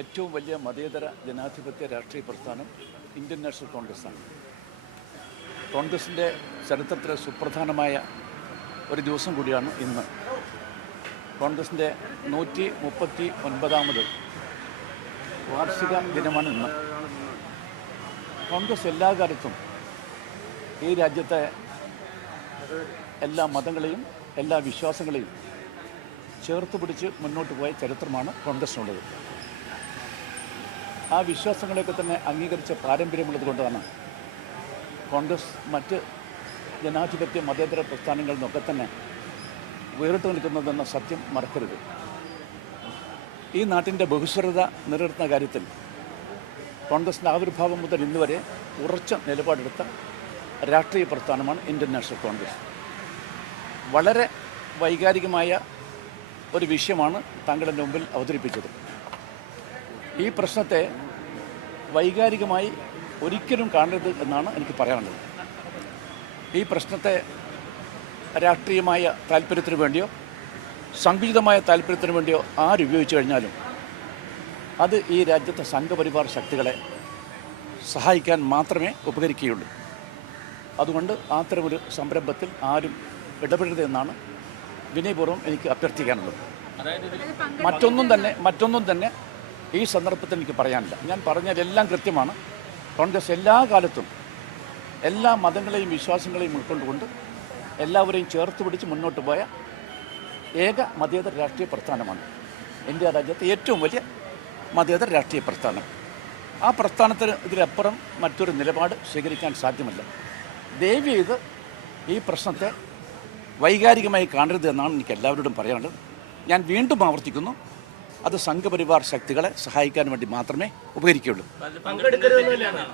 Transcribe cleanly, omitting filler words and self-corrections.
ഏറ്റവും വലിയ മതേതര ജനാധിപത്യ രാഷ്ട്രീയ പ്രസ്ഥാനം ഇന്ത്യൻ നാഷണൽ കോൺഗ്രസ്സാണ്. കോൺഗ്രസിൻ്റെ ചരിത്രത്തിലെ സുപ്രധാനമായ ഒരു ദിവസം കൂടിയാണ് ഇന്ന്. കോൺഗ്രസിൻ്റെ 139ാമത് വാർഷിക ദിനമാണ് ഇന്ന്. കോൺഗ്രസ് എല്ലാ കാലത്തും ഈ രാജ്യത്തെ എല്ലാ മതങ്ങളെയും എല്ലാ വിശ്വാസങ്ങളെയും ചേർത്ത് പിടിച്ച് മുന്നോട്ട് പോയ ചരിത്രമാണ് കോൺഗ്രസിനുള്ളത്. ആ വിശ്വാസങ്ങളെയൊക്കെ തന്നെ അംഗീകരിച്ച പാരമ്പര്യമുള്ളത് കൊണ്ടാണ് കോൺഗ്രസ് മറ്റ് ജനാധിപത്യ മതേതര പ്രസ്ഥാനങ്ങളിൽ നിന്നൊക്കെ തന്നെ വേറിട്ട് നിൽക്കുന്നതെന്ന സത്യം മറക്കരുത്. ഈ നാട്ടിൻ്റെ ബഹുസ്വരത നിലനിർത്തുന്ന കാര്യത്തിൽ കോൺഗ്രസിൻ്റെ ആവിർഭാവം മുതൽ ഇന്നുവരെ ഉറച്ച നിലപാടെടുത്ത രാഷ്ട്രീയ പ്രസ്ഥാനമാണ് ഇന്ത്യൻ നാഷണൽ കോൺഗ്രസ്. വളരെ വൈകാരികമായ ഒരു വിഷയമാണ് താങ്കളുടെ മുമ്പിൽ അവതരിപ്പിച്ചത്. ഈ പ്രശ്നത്തെ വൈകാരികമായി ഒരിക്കലും കാണരുത് എന്നാണ് എനിക്ക് പറയാനുള്ളത്. ഈ പ്രശ്നത്തെ രാഷ്ട്രീയമായ താല്പര്യത്തിന് വേണ്ടിയോ സങ്കുചിതമായ താല്പര്യത്തിന് വേണ്ടിയോ ആരുപയോഗിച്ചു കഴിഞ്ഞാലും അത് ഈ രാജ്യത്തെ സംഘപരിവാർ ശക്തികളെ സഹായിക്കാൻ മാത്രമേ ഉപകരിക്കുകയുള്ളൂ. അതുകൊണ്ട് അത്തരമൊരു സംരംഭത്തിൽ ആരും ഇടപെടരുത് എന്നാണ് വിനയപൂർവ്വം എനിക്ക് അഭ്യർത്ഥിക്കാനുള്ളത്. മറ്റൊന്നും തന്നെ ഈ സന്ദർഭത്തിൽ എനിക്ക് പറയാനില്ല. ഞാൻ പറഞ്ഞതെല്ലാം കൃത്യമാണ്. കോൺഗ്രസ് എല്ലാ കാലത്തും എല്ലാ മതങ്ങളെയും വിശ്വാസങ്ങളെയും ഉൾക്കൊണ്ടുകൊണ്ട് എല്ലാവരെയും ചേർത്ത് പിടിച്ച് മുന്നോട്ട് പോയ ഏക മതേതര രാഷ്ട്രീയ പ്രസ്ഥാനമാണ്. ഇന്ത്യ രാജ്യത്തെ ഏറ്റവും വലിയ മതേതര രാഷ്ട്രീയ പ്രസ്ഥാനം. ആ പ്രസ്ഥാനത്തിന് ഇതിലപ്പുറം മറ്റൊരു നിലപാട് സ്വീകരിക്കാൻ സാധ്യമല്ല. ദയവ് ചെയ്ത് ഈ പ്രശ്നത്തെ വൈകാരികമായി കാണരുത് എന്നാണ് എനിക്ക് എല്ലാവരോടും പറയാനുള്ളത്. ഞാൻ വീണ്ടും ആവർത്തിക്കുന്നു, അത് സംഘപരിവാർ ശക്തികളെ സഹായിക്കാൻ വേണ്ടി മാത്രമേ ഉപകരിക്കുകയുള്ളൂ. പങ്കെടുക്കരുതെന്നാണോ?